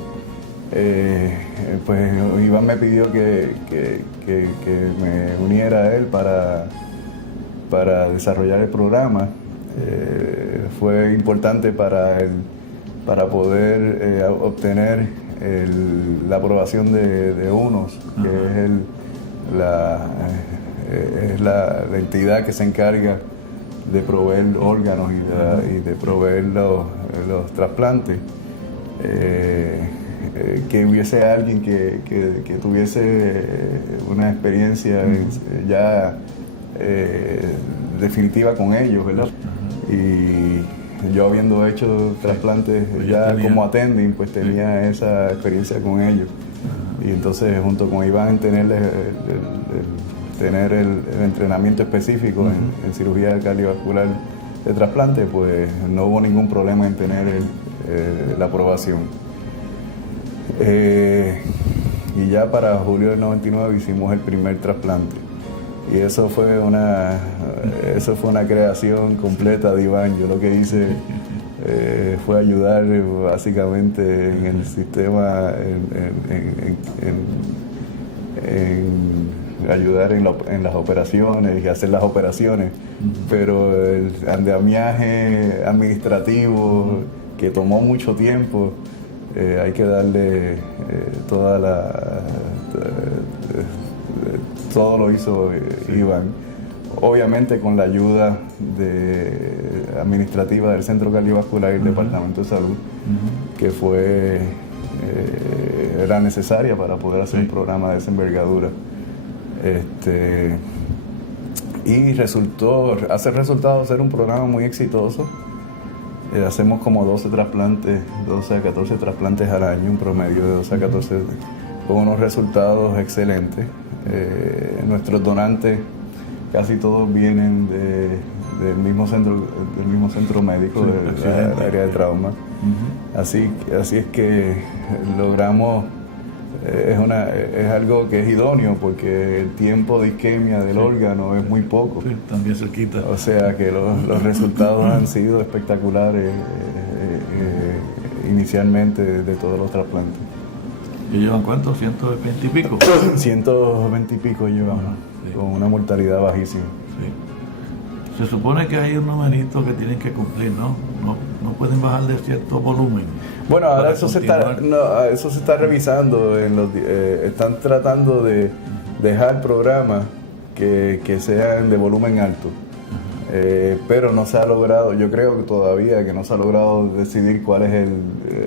pues Iván me pidió que me uniera a él para desarrollar el programa. Fue importante para poder obtener la aprobación de UNOS, que es la entidad que se encarga de proveer órganos y de proveer los trasplantes. Que hubiese alguien que tuviese una experiencia ya definitiva con ellos, ¿verdad? Y yo, habiendo hecho trasplantes ya como attending, pues tenía esa experiencia con ellos. Y entonces, junto con Iván, tener el entrenamiento específico en cirugía cardiovascular de trasplante, pues no hubo ningún problema en tener la aprobación. Y ya para julio del 99 hicimos el primer trasplante, y eso fue una creación completa de Iván. Yo lo que hice fue ayudar básicamente en el sistema, ayudar en las operaciones y hacer las operaciones, pero el andamiaje administrativo que tomó mucho tiempo, hay que darle todo lo hizo Iván, obviamente con la ayuda administrativa del Centro Cardiovascular y el Departamento de Salud, que era necesaria para poder hacer un programa de esa envergadura. Y hace resultado ser un programa muy exitoso. Hacemos como 12 a 14 trasplantes al año, un promedio de 12 a 14, con unos resultados excelentes. Nuestros donantes casi todos vienen del mismo centro médico, del área de trauma. Así es que logramos, es algo que es idóneo porque el tiempo de isquemia del órgano es muy poco. Sí, también se quita. O sea que los resultados han sido espectaculares inicialmente de todos los trasplantes. ¿Y llevan cuántos? ¿120 y pico? 120 y pico llevamos, con una mortalidad bajísima. Sí. Se supone que hay un numerito que tienen que cumplir, ¿no? No pueden bajar de cierto volumen. Bueno, ahora eso se está revisando. Están tratando de dejar programas que sean de volumen alto. Pero no se ha logrado, yo creo que todavía que no se ha logrado decidir cuál es el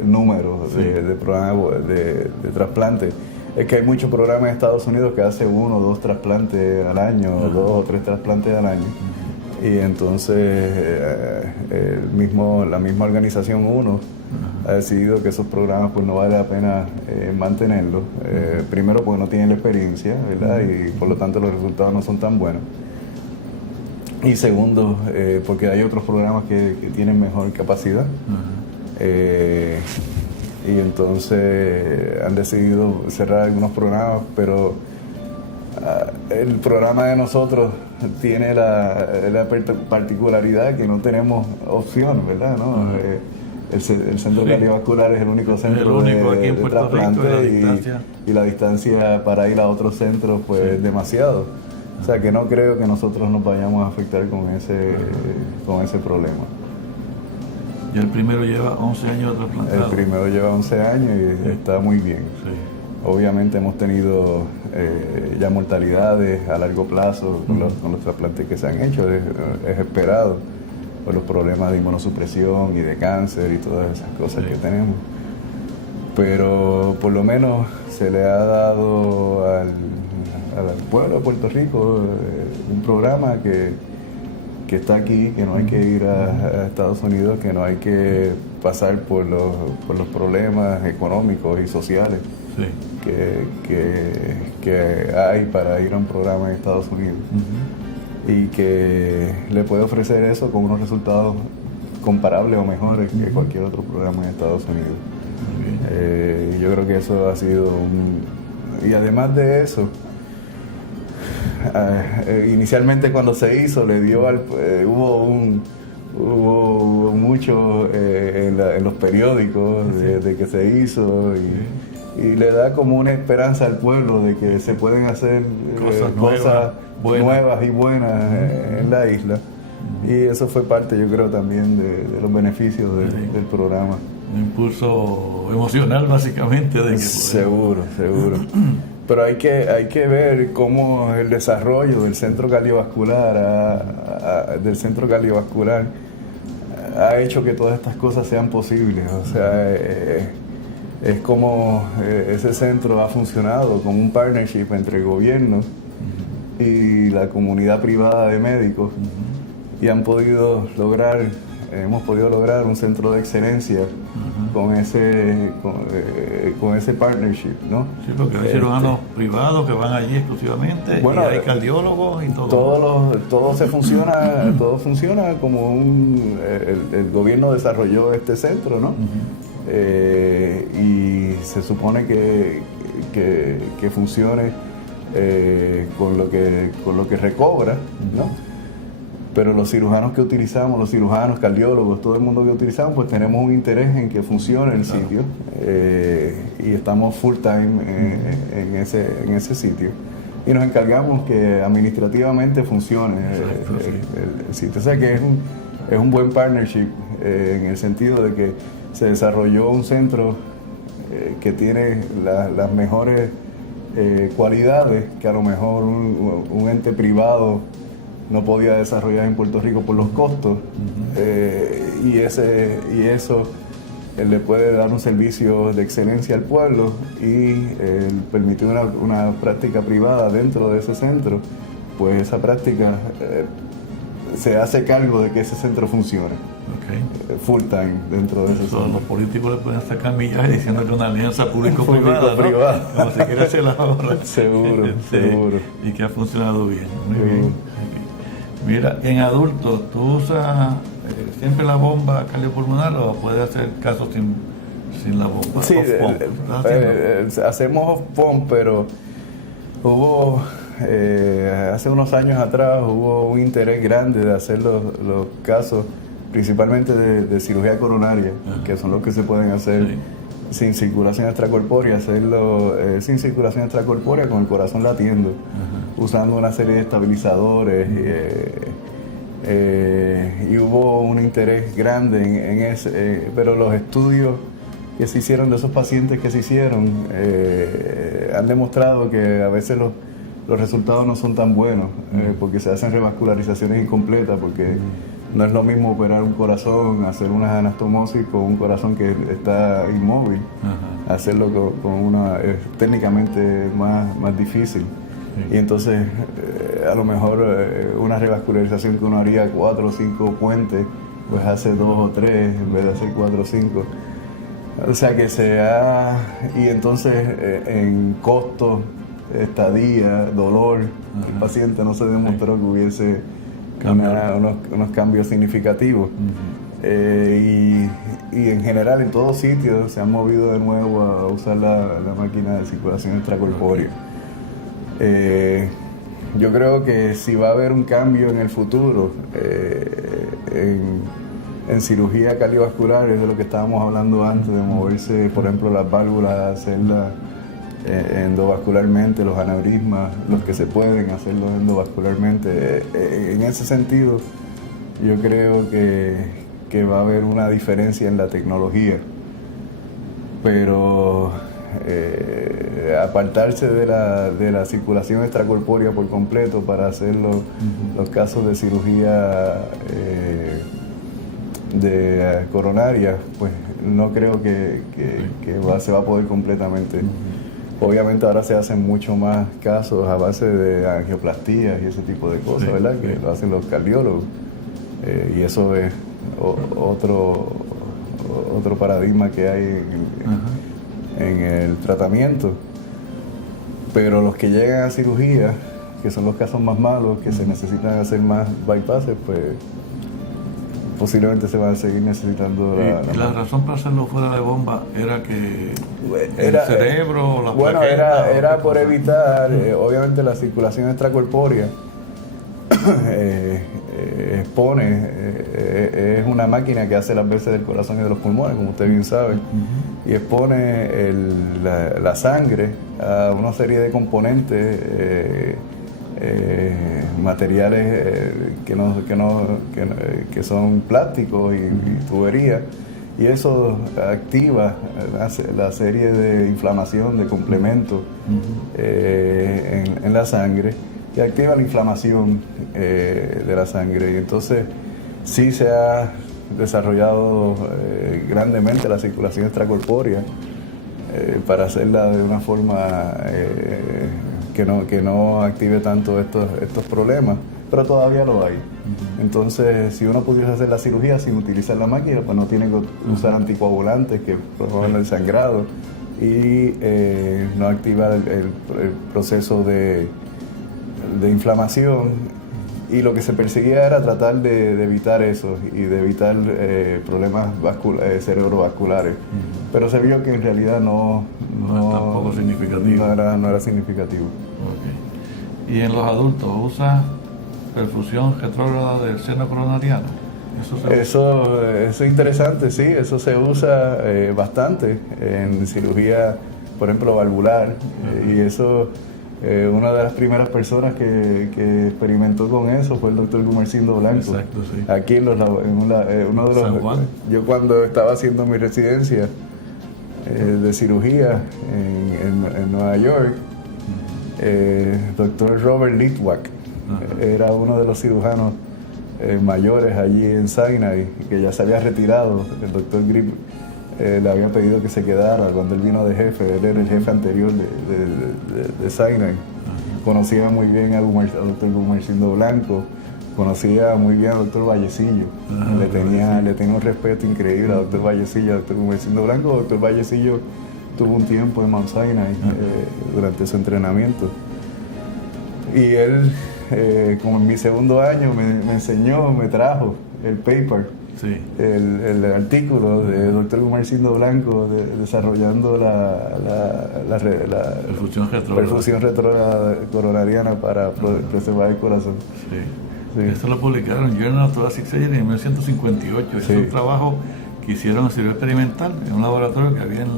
número de programas de trasplante. Es que hay muchos programas en Estados Unidos que hace 1 o 2 trasplantes al año, 2 o 3 trasplantes al año. Y entonces la misma organización UNO ha decidido que esos programas pues no vale la pena mantenerlos. Primero porque no tienen la experiencia, ¿verdad? Y por lo tanto los resultados no son tan buenos. Y segundo, porque hay otros programas que tienen mejor capacidad. Y entonces han decidido cerrar algunos programas, el programa de nosotros tiene la particularidad que no tenemos opción, ¿verdad? ¿No? El Centro Cardiovascular es el único centro de trasplante y la distancia para ir a otros centros pues es demasiado. O sea que no creo que nosotros nos vayamos a afectar con ese problema. Y el primero lleva 11 años de trasplantado. El primero lleva 11 años y está muy bien. Sí. Obviamente hemos tenido ya mortalidades a largo plazo con los trasplantes que se han hecho. Es esperado por los problemas de inmunosupresión y de cáncer y todas esas cosas que tenemos. Pero por lo menos se le ha dado al pueblo de Puerto Rico un programa que está aquí, que no hay que ir a Estados Unidos, que no hay que pasar por los problemas económicos y sociales que hay para ir a un programa en Estados Unidos. Y que le puede ofrecer eso con unos resultados comparables o mejores que cualquier otro programa en Estados Unidos. Yo creo que eso ha sido y además de eso, inicialmente cuando se hizo hubo mucho en los periódicos de que se hizo y le da como una esperanza al pueblo de que se pueden hacer cosas nuevas y buenas en la isla. Y eso fue parte, yo creo, también de los beneficios del programa. Un impulso emocional, básicamente. Seguro. Pero hay que ver cómo el desarrollo del centro cardiovascular ha hecho que todas estas cosas sean posibles. O sea, es como ese centro ha funcionado como un partnership entre el gobierno y la comunidad privada de médicos y hemos podido lograr un centro de excelencia con ese partnership, ¿no? Sí, porque hay cirujanos privados que van allí exclusivamente, y hay cardiólogos y todo. Todo funciona como el gobierno desarrolló este centro, ¿no? Y se supone que funcione con lo que recobra, ¿no? Pero los cirujanos que utilizamos, los cirujanos, cardiólogos, todo el mundo que utilizamos, pues tenemos un interés en que funcione el sitio y estamos full time en ese sitio. y nos encargamos que administrativamente funcione el sitio. O sea que es un buen partnership en el sentido de que se desarrolló un centro que tiene las mejores cualidades que a lo mejor un ente privado no podía desarrollar en Puerto Rico por los costos. Y eso le puede dar un servicio de excelencia al pueblo y permitir una práctica privada dentro de ese centro, pues esa práctica se hace cargo de que ese centro funcione. Full time dentro de ese centro. Los políticos le pueden sacar millajes diciendo que una alianza público-privada, ¿no? Como se quiere hacer ahora. Seguro. Y que ha funcionado bien. Muy bien. Mira, en adultos, ¿tú usas siempre la bomba cardiopulmonar o puedes hacer casos sin la bomba? Sí, hacemos off-pump, pero hubo, hace unos años atrás, hubo un interés grande de hacer los casos, principalmente de cirugía coronaria, que son los que se pueden hacer sin circulación extracorpórea, hacerlo sin circulación extracorpórea con el corazón latiendo, usando una serie de estabilizadores, y hubo un interés grande en ese, pero los estudios que se hicieron de esos pacientes que se hicieron han demostrado que a veces los resultados no son tan buenos, porque se hacen revascularizaciones incompletas, porque no es lo mismo operar un corazón, hacer una anastomosis con un corazón que está inmóvil, hacerlo con una técnicamente más difícil. Y entonces a lo mejor una revascularización que uno haría 4 o 5 puentes, pues hace 2 o 3 en vez de hacer 4 o 5. O sea que y entonces en costo, estadía, dolor, el paciente no se demostró que hubiese unos cambios significativos. Y en general en todos sitios se han movido de nuevo a usar la máquina de circulación extracorpórea. Yo creo que si va a haber un cambio en el futuro en cirugía cardiovascular, es de lo que estábamos hablando antes, de moverse, por ejemplo, las válvulas, hacerlas endovascularmente, los aneurismas, los que se pueden hacerlos endovascularmente. En ese sentido, yo creo que va a haber una diferencia en la tecnología, pero apartarse de la circulación extracorpórea por completo para hacer los casos de cirugía de coronaria, pues no creo que se va a poder completamente. Obviamente ahora se hacen mucho más casos a base de angioplastías y ese tipo de cosas, ¿verdad? Que lo hacen los cardiólogos. Y eso es otro paradigma que hay en el tratamiento. Pero los que llegan a cirugía, que son los casos más malos, que se necesitan hacer más bypasses, pues posiblemente se van a seguir necesitando la razón para hacerlo fuera de bomba era que el cerebro, las bueno, era por evitar, obviamente la circulación extracorpórea expone, es una máquina que hace las veces del corazón y de los pulmones, como usted bien sabe, y expone la sangre a una serie de componentes, materiales que son plásticos y tuberías, y eso activa la serie de inflamación de complementos en la sangre, que activa la inflamación de la sangre. Y entonces sí se ha desarrollado grandemente la circulación extracorpórea para hacerla de una forma que no active tanto estos problemas, pero todavía lo hay. Entonces, si uno pudiese hacer la cirugía sin utilizar la máquina, pues no tiene que usar anticoagulantes que promueven el sangrado y no activar el proceso de inflamación. Y lo que se perseguía era tratar de evitar eso y de evitar problemas cerebrovasculares. Pero se vio que en realidad no es tampoco significativo. No era significativo. Okay. ¿Y en los adultos usa perfusión retrógrada del seno coronariano? Eso es interesante, sí. Eso se usa bastante en cirugía, por ejemplo, valvular. Y eso Una de las primeras personas que experimentó con eso fue el doctor Gumersindo Blanco. Exacto, sí. Aquí en uno de los... San Juan. Yo cuando estaba haciendo mi residencia de cirugía en Nueva York, doctor Robert Litwack era uno de los cirujanos mayores allí en Sinai, que ya se había retirado. El doctor Grip le había pedido que se quedara cuando él vino de jefe. Él era el jefe anterior de Sinai. Conocía muy bien al doctor Gumersindo Blanco, conocía muy bien al doctor Vallecillo. Le tenía un respeto increíble al doctor Vallecillo, al doctor Gumersindo Blanco. El doctor Vallecillo tuvo un tiempo en Mount Sinai durante su entrenamiento. Y él, como en mi segundo año, me enseñó, me trajo el paper, sí, el artículo de doctor Gumersindo Blanco desarrollando la perfusión retrógrada coronariana para preservar el corazón. Sí. Esto lo publicaron en Journal of Thoracic Surgery en 1958. Sí. Es un trabajo que hicieron en cirugía experimental en un laboratorio que había en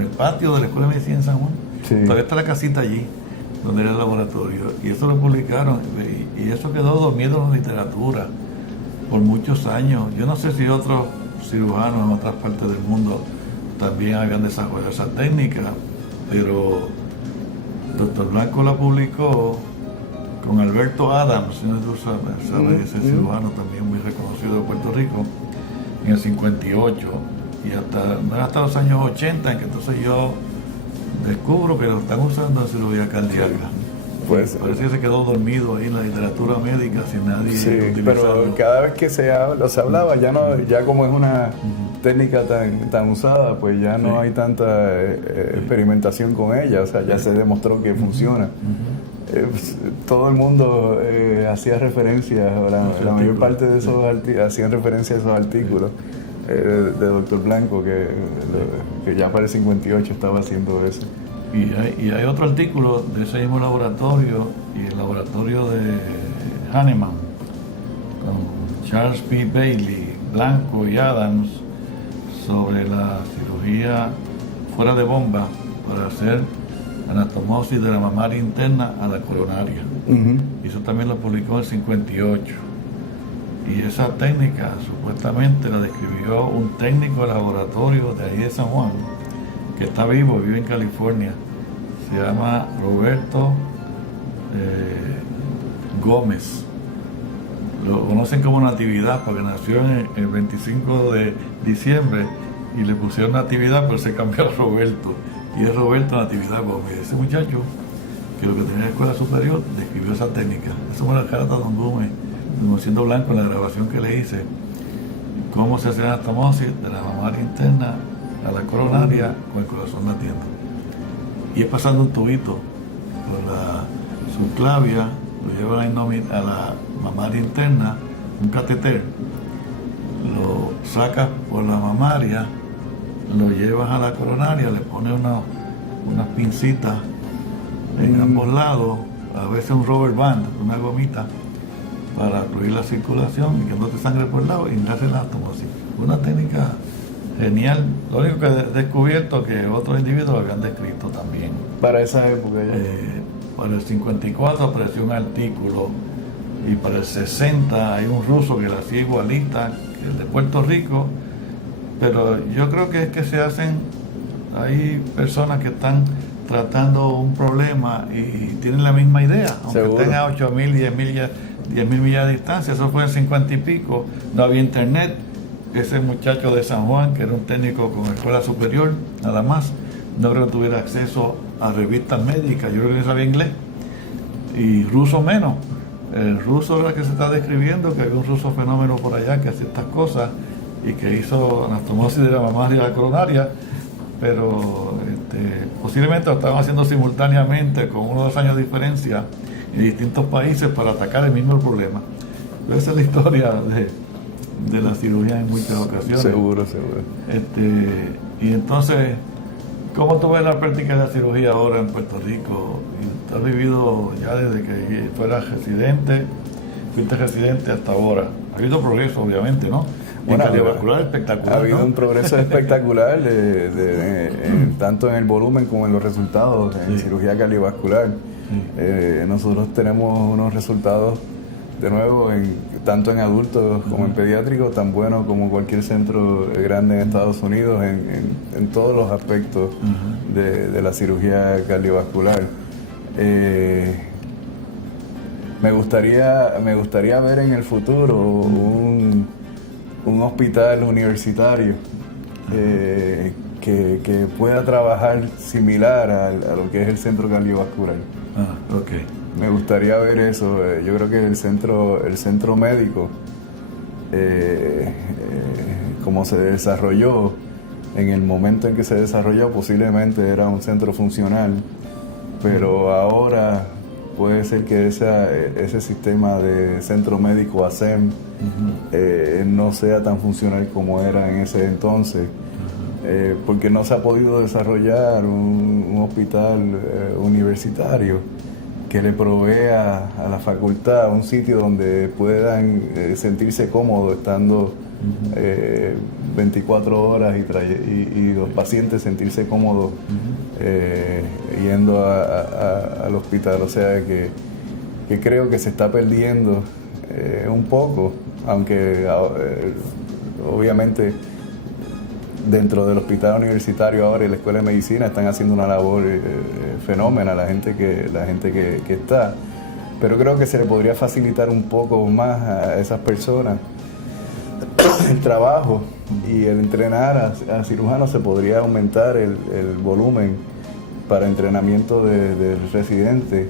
el patio de la Escuela de Medicina en San Juan. Sí. Todavía está la casita allí, donde era el laboratorio. Y eso lo publicaron. Y eso quedó dormido en la literatura por muchos años. Yo no sé si otros cirujanos en otras partes del mundo también habían desarrollado esa técnica, pero el doctor Blanco la publicó con Alberto Adams, ¿no? Tú sabes, ese cirujano también muy reconocido de Puerto Rico, en el 58, y hasta los años 80 en que entonces yo descubro que lo están usando en cirugía cardíaca. Pues, parece que se quedó dormido ahí en la literatura médica sin nadie utilizarlo. Pero cada vez que se hablaba, ya como es una técnica tan usada, pues ya no hay tanta experimentación con ella, o sea, ya se demostró que funciona. Todo el mundo hacía referencia, la mayor parte de esos hacían referencia a esos artículos de doctor Blanco, que ya para el 58 estaba haciendo eso. Y hay otro artículo de ese mismo laboratorio, y el laboratorio de Hahnemann, con Charles P. Bailey, Blanco y Adams, sobre la cirugía fuera de bomba para hacer anastomosis de la mamaria interna a la coronaria. Y eso también lo publicó en el 58. Y esa técnica supuestamente la describió un técnico de laboratorio de ahí de San Juan, que está vivo, vive en California. Se llama Roberto Gómez. Lo conocen como Natividad porque nació en el 25 de diciembre y le pusieron Natividad, pero se cambió a Roberto. Y es Roberto Natividad Gómez. Ese muchacho, que lo que tenía en la escuela superior, describió esa técnica. Eso me lo relata don Gómez, Gumersindo Blanco, en la grabación que le hice. Cómo se hace la anastomosis de la mamaria interna a la coronaria con el corazón latiendo. Y es pasando un tubito por la subclavia, lo llevan a la mamaria interna, un catéter, lo sacas por la mamaria, lo llevas a la coronaria, le pones unas pincitas en ambos lados, a veces un rubber band, una gomita, para fluir la circulación y que no te sangre por el lado y le hacen la anastomosis. Una técnica genial. Lo único que he descubierto que otros individuos lo habían descrito también. Para esa época ya. Para el 54 apareció un artículo y para el 60 hay un ruso que la hacía igualita que el de Puerto Rico, pero yo creo que es que hay personas que están tratando un problema y tienen la misma idea, aunque estén a 8.000, 10.000 millas de distancia. Eso fue en 50 y pico, no había internet. Ese muchacho de San Juan, que era un técnico con escuela superior, nada más, no creo que tuviera acceso a revistas médicas, yo creo que sabía inglés, y ruso menos. El ruso era el que se está describiendo, que había un ruso fenómeno por allá que hacía estas cosas y que hizo anastomosis de la mamaria y la coronaria, pero posiblemente lo estaban haciendo simultáneamente con 1 o 2 años de diferencia en distintos países para atacar el mismo problema. Pero esa es la historia de la cirugía en muchas ocasiones. Seguro. Y entonces, ¿cómo tú ves la práctica de la cirugía ahora en Puerto Rico? Tú has vivido ya desde que fuiste residente hasta ahora. Ha habido progreso, obviamente, ¿no? En cardiovascular espectacular. Ha habido ¿no? un progreso espectacular tanto en el volumen como en los resultados en cirugía cardiovascular. Nosotros tenemos unos resultados, de nuevo, tanto en adultos como en pediátricos, tan buenos como cualquier centro grande en Estados Unidos en todos los aspectos de la cirugía cardiovascular. Me gustaría ver en el futuro un hospital universitario que pueda trabajar similar a lo que es el centro cardiovascular. Okay. Me gustaría ver eso. Yo creo que el centro médico, como se desarrolló, en el momento en que se desarrolló, posiblemente era un centro funcional, pero ahora puede ser que ese sistema de centro médico ASEM no sea tan funcional como era en ese entonces, porque no se ha podido desarrollar un hospital universitario que le provea a la facultad un sitio donde puedan sentirse cómodos estando 24 horas y los pacientes sentirse cómodos yendo al hospital. O sea que creo que se está perdiendo un poco, aunque obviamente dentro del hospital universitario ahora y la escuela de medicina están haciendo una labor fenómena la gente que está, pero creo que se le podría facilitar un poco más a esas personas el trabajo y el entrenar a cirujanos. Se podría aumentar el volumen para entrenamiento del residente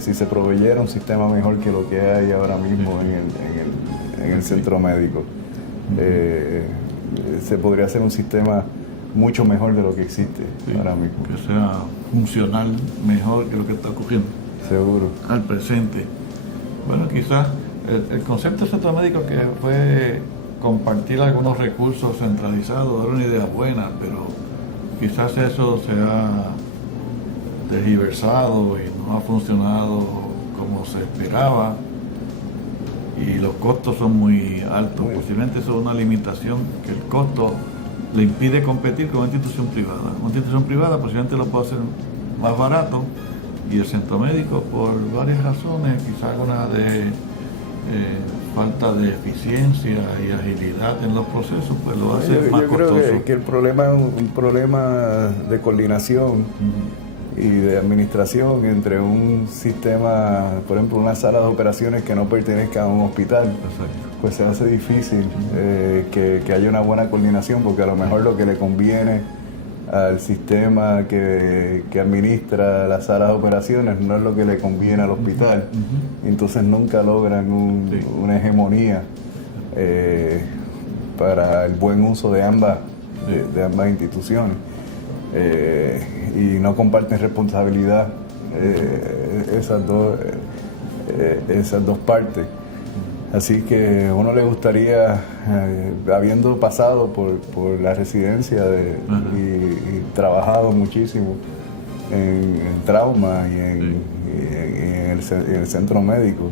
si se proveyera un sistema mejor que lo que hay ahora mismo en el centro médico. Se podría hacer un sistema mucho mejor de lo que existe ahora mismo. Que sea funcional mejor que lo que está ocurriendo. Seguro. Al presente. Bueno, quizás el concepto de centro médico que fue compartir algunos recursos centralizados era una idea buena, pero quizás eso se ha tergiversado y no ha funcionado como se esperaba. Y los costos son muy altos. Posiblemente eso es una limitación, que el costo le impide competir con una institución privada. Una institución privada posiblemente lo puede hacer más barato, y el centro médico, por varias razones, quizás alguna de falta de eficiencia y agilidad en los procesos, pues lo hace más costoso. Yo creo que el problema es un problema de coordinación y de administración entre un sistema, por ejemplo, una sala de operaciones que no pertenezca a un hospital. Exacto. Pues se hace difícil que haya una buena coordinación, porque a lo mejor lo que le conviene al sistema que administra las salas de operaciones no es lo que le conviene al hospital. Entonces nunca logran una hegemonía para el buen uso de ambas instituciones. Y no comparten responsabilidad esas dos partes. Así que a uno le gustaría, habiendo pasado por la residencia y trabajado muchísimo en trauma y en el centro médico,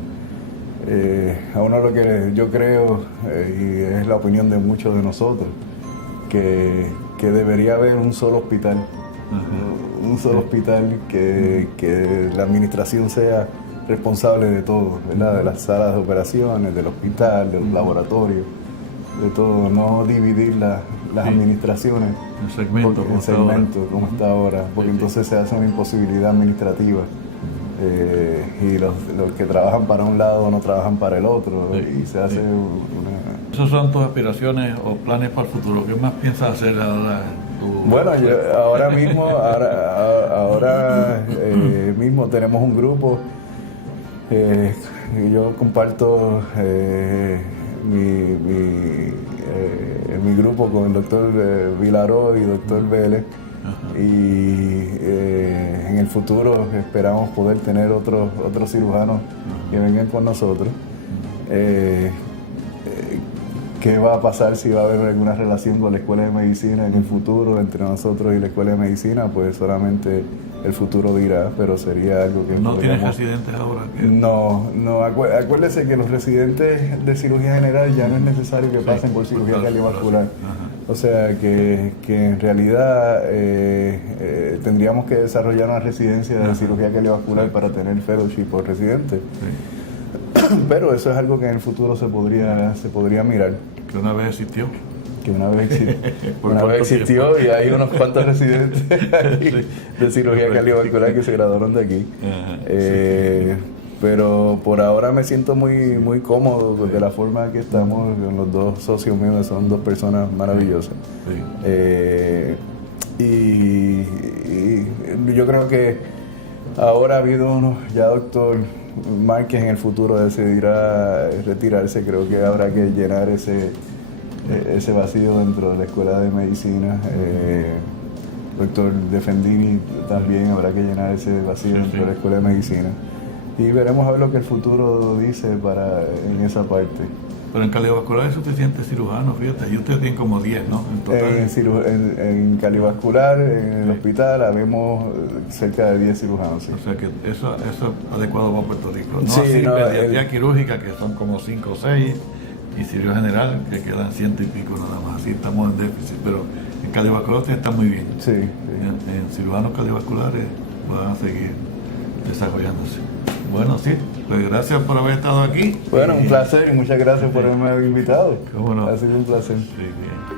a uno lo que yo creo, y es la opinión de muchos de nosotros, que debería haber un solo hospital, un solo hospital que la administración sea responsable de todo, ¿verdad? De las salas de operaciones, del hospital, de los laboratorios, de todo, no dividir las administraciones en segmentos como está ahora, porque entonces se hace una imposibilidad administrativa y los que trabajan para un lado no trabajan para el otro, y se hace una... ¿Esas son tus aspiraciones o planes para el futuro? ¿Qué más piensas hacer ahora? Bueno, ahora mismo tenemos un grupo. Yo comparto mi grupo con el doctor Vilaró y doctor Vélez, y en el futuro esperamos poder tener otros cirujanos que vengan con nosotros, qué va a pasar, si va a haber alguna relación con la escuela de medicina en el futuro entre nosotros y la escuela de medicina, pues solamente el futuro dirá, pero sería algo que... ¿No tienes residentes ahora? No, acuérdese que los residentes de cirugía general ya no es necesario que pasen por cirugía cardiovascular. O sea que en realidad tendríamos que desarrollar una residencia de cirugía cardiovascular para tener fellowship por residente. Pero eso es algo que en el futuro se podría mirar. Que una vez existió. Que una vez existió y hay unos cuantos residentes aquí de cirugía cardiovascular que se graduaron de aquí. Pero por ahora me siento muy cómodo de la forma que estamos con los dos socios míos, son dos personas maravillosas. Y yo creo que ahora ya doctor Márquez en el futuro decidirá retirarse, creo que habrá que llenar ese vacío dentro de la escuela de medicina. Doctor Defendini también habrá que llenar ese vacío dentro de la escuela de medicina. Y veremos a ver lo que el futuro dice en esa parte. Pero en cardiovascular es suficiente cirujano, fíjate, y ustedes tienen como 10, ¿no? En total. En cardiovascular, en el hospital, habemos cerca de 10 cirujanos. Sí. O sea que eso es adecuado para Puerto Rico. No sí, así pediatría quirúrgica, que son como 5 o 6, y cirugía general, que quedan 100 y pico nada más. Así estamos en déficit, pero en cardiovascular ustedes están muy bien. Sí. En cirujanos cardiovasculares van a seguir desarrollándose. Bueno, sí, pues gracias por haber estado aquí. Bueno, un placer y muchas gracias por haberme invitado. ¿Cómo no? Ha sido un placer. Sí, bien.